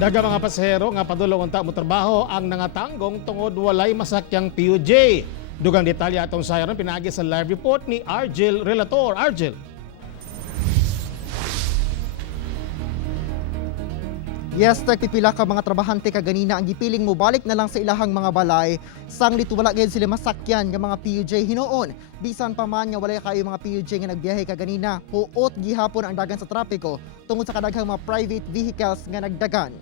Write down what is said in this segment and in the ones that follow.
Daga mga pasahero nga padulong unta mo trabaho ang nangatanggong tungod walay masakyang PUJ. Dugang detalye atong sayon pinagi sa live report ni Argel Relator. Argel. Yes, pipila ka mga trabahante kaganina ang gipiling mo balik na lang sa ilahang mga balay. Sanglit wala gayud sila masakyan nga mga PUJ hinoon. Bisan pa man nga walay kayo mga PUJ nga nagbiyahe kaganina, huot gihapon ang dagan sa trapiko tungod sa kadaghang mga private vehicles nga nagdagan.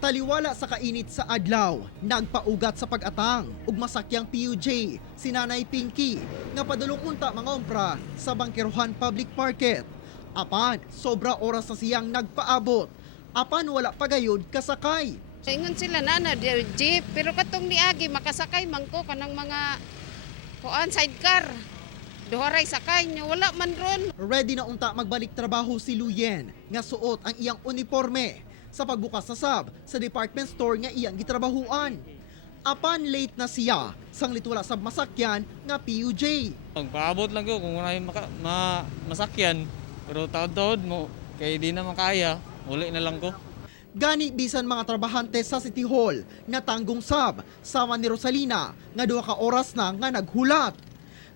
Taliwala sa kainit sa adlaw, nagpaugat sa pag-atang ug masakyang PUJ si Nanay Pinky nga padulong unta mga umpra sa Bangkerohan Public Market. Apan, sobra oras na siyang nagpaabot. Apan wala pagayod kasakay. Ingon sila na jeep, pero katong niagi makasakay man ko kanang mga kuan sidecar. Duharay sakay nyo, wala man ron. Ready na unta magbalik trabaho si Luyen nga suot ang iyang uniforme sa pagbukas sa sab sa department store nga iyang gitrabahuan. Apan late na siya, sanglit wala sab masakyan nga PUJ. Magpaabot lang ko kung wala yung masakyan. Pero taod-taod mo, kaya di na makaya, uli na lang ko. Gani bisan mga trabahante sa City Hall na tanggong sab sama ni Rosalina nga 2 ka oras na nga naghulat.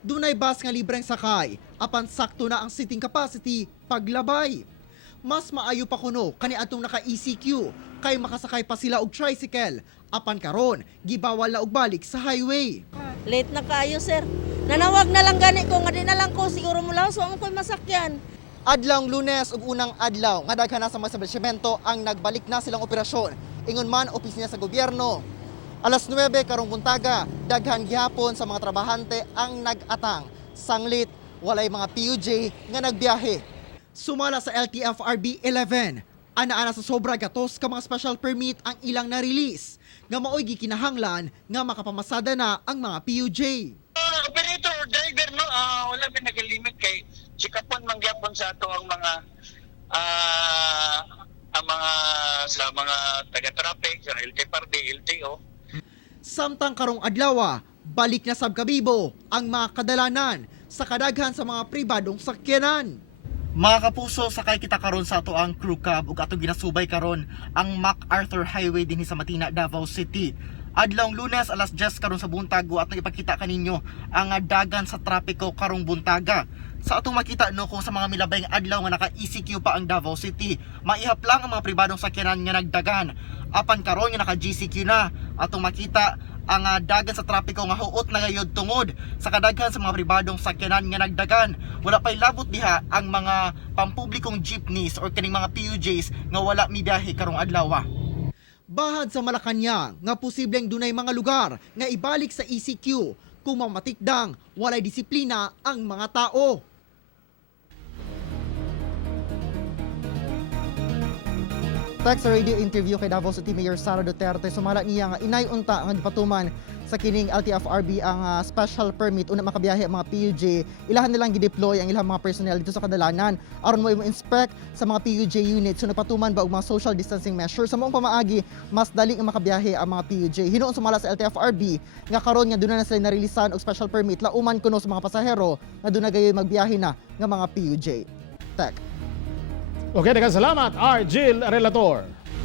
Dunay bus nga libreng sakay, apan sakto na ang seating capacity paglabay. Mas maayo pa kuno kani atong naka-ECQ kay makasakay pa sila og tricycle. Apan karon, gibawal na og balik sa highway. Late na kayo, sir. Nanawag na lang gani ko nga di na lang ko siguro mula so mo ko'y masakyan. Adlawng Lunes ug unang adlaw nga daghan na sa mga establishmento ang nagbalik na silang operasyon. Ingon man opisina sa gobyerno. Alas 9 karong buntaga, daghan gihapon sa mga trabahante ang nag-atang. Sanglit, walay mga PUJ nga nagbiyahe. Sumala sa LTFRB 11, ana-ana sa sobra gatos ka mga special permit ang ilang na-release. Nga maoy gikinahanglan nga makapamasada na ang mga PUJ. Operator or driver no, wala may nag-limit kay chikapon mangyapon sa ato ang mga sa mga taga-traffic sa LTFRB, LTO. Samtang karong adlaw, balik na sab kabibo ang mga kadalanan sa kadaghan sa mga pribadong sakyanan. Mga kapuso, sakay kita karon sa ato ang crew cab ug ato ginasubay karon ang MacArthur Highway dinhi sa Matina, Davao City. Adlawng Lunes alas 10 karon sa buntago at ipakita kaninyo ang dagan sa trapiko karong buntaga. Sa atong makita no kung sa mga milabay nga adlaw nga naka-ECQ pa ang Davao City, maihap lang ang mga pribadong sakyanan nga nagdagan. Apan karon nga naka-GCQ na, atong makita ang dagan sa trapiko nga huot na gayud tungod sa kadaghan sa mga pribadong sakyanan nga nagdagan. Wala pay labot diha ang mga pampublikong jeepneys or kaning mga PUJs nga wala mibiyahe karong adlaw. Bahad sa Malacañang nga posibleng dunay mga lugar nga ibalik sa ECQ kung mamatikdang walay disiplina ang mga tao. Text radio interview kay Davao City Mayor Sara Duterte, sumala niya nga inay unta nga gipatuman sa kining LTFRB ang special permit una makabiyahe ang mga PUJ. Ilahan nilang gideploy ang ilang mga personnel dito sa kadalanan aron mo inspect sa mga PUJ units so napatuman ba og mga social distancing measures sa maong pamaagi mas dali nga makabiyahe ang mga PUJ. Hinuon sumala sa LTFRB nga karon nga duna na sila narilisan og special permit lauman kuno sa mga pasahero nga duna gayoy magbiyahe na nga mga PUJ. Tech. Okay, daghang salamat Argel Relator.